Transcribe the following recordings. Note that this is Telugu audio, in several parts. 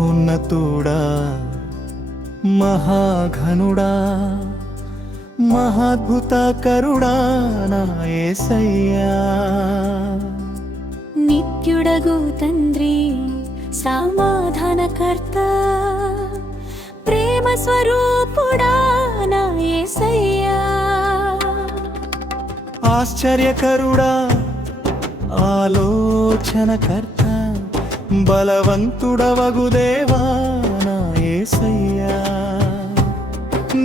మహోన్నతుడా మహాఘనుడా మహాద్భుతకరుడా నా యేసయ్యా. నిత్యుడగు తండ్రి సమాధానకర్త ప్రేమ స్వరూపుడా నా యేసయ్యా. ఆశ్చర్యకరుడా ఆలోచనకర్త బలవంతుడవగు దేవా నా యేసయ్యా.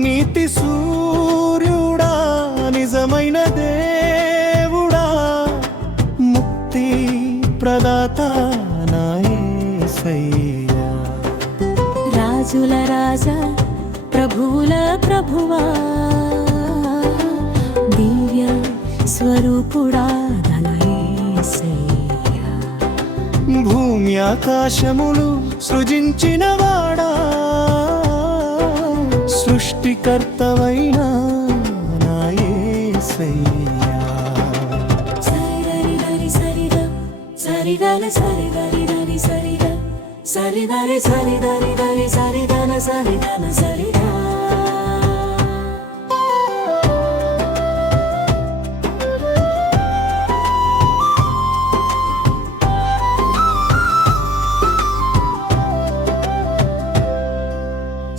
నీతి సూర్యుడా నిజమైన దేవుడా ముక్తి ప్రదాత నా యేసయ్యా. రాజుల రాజా ప్రభువుల ప్రభువా దివ్య స్వరూపుడా నా యేసయ్యా. భూమి ఆకాశములు సృజించినవాడా సృష్టికర్తవైన నా యేసయ్యా. సరిదరి సరిద సరిదరి సరిదరి దరి సరిద సరిదరి సరిదరి దరి సరిదన సరిదన సరిదా.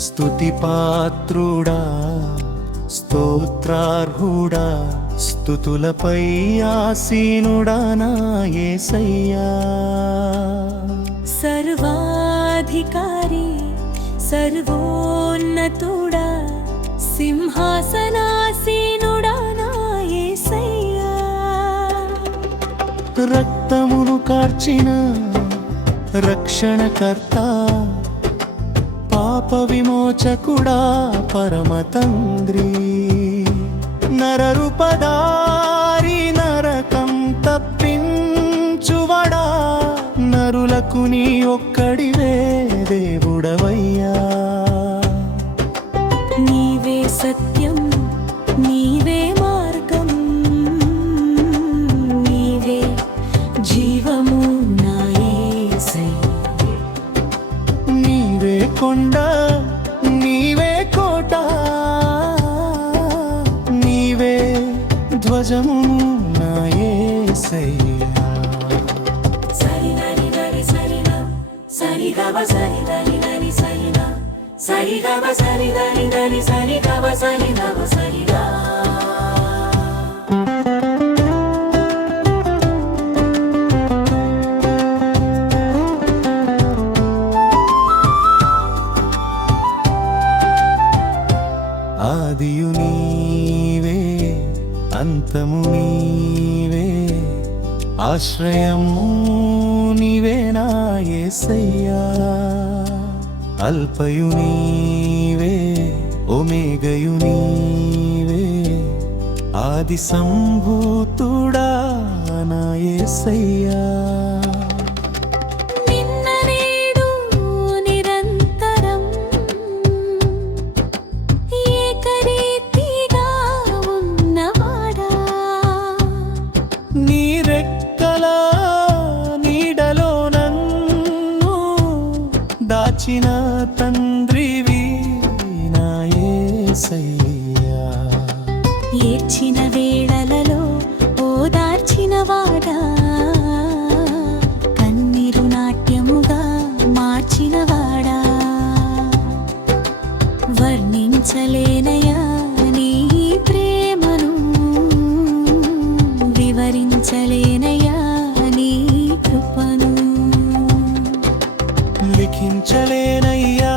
స్తుతి పాత్రుడా స్తోత్రార్హుడా స్తుతులపై ఆసీనుడా నా యేసయ్యా. సర్వాధికారి సర్వోన్నతుడా సింహాసనాసీనుడా నా యేసయ్యా. రక్తమును కార్చిన రక్షణకర్త పాప విమోచకుడా పరమ తండ్రి నరరూపధారి నరకం తప్పించువడా నరులకు నీ ఒక్కడివే దేవుడవయ్యా. నీవే సత్యం నీవే మార్గం నీవే జీవము నా యేసయ్యా. నీవే కొండ నీవే కోట నీవే ధ్వజము నా యేసయ్యా. సరిదరి దరి సరిద సరిగవ సరిదరి దరి సరిద సరిగవ సరిదరి దరి సరిగవ సరిగవ సరిదా. ఆదియు నీవే అంతము నీవే ఆశ్రయము నీవే నా యేసయ్యా. అల్పయు నీవే ఒమేగయు నీవే ఆది సంభూతుడా నా యేసయ్యా. దాచిన తండ్రివి నా యేసయ్యా. ఏడ్చిన వేళలలో ఓదార్చిన వాడా కన్నీరు నాట్యముగా మార్చిన వాడా వర్ణించలేనయా నీ ప్రేమను వివరించలేనయా నీ కృపను. లిఖించలేనయ్యా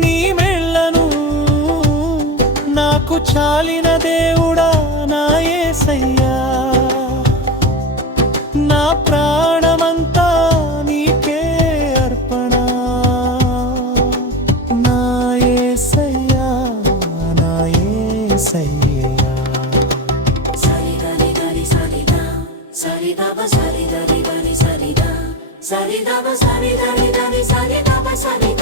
నీ మెళ్ళను నాకు చాలిన దేవుడా నా యేసయ్యా. నా ప్రాణమంతా నీకే అర్పణ నా యేసయ్యా నా యేసయ్యా. సరిదరి దరి సరిదా సరిదవ సరిదరి దరి సరిదా సరిదవ సరిదరి దరి సరిదవ సరిద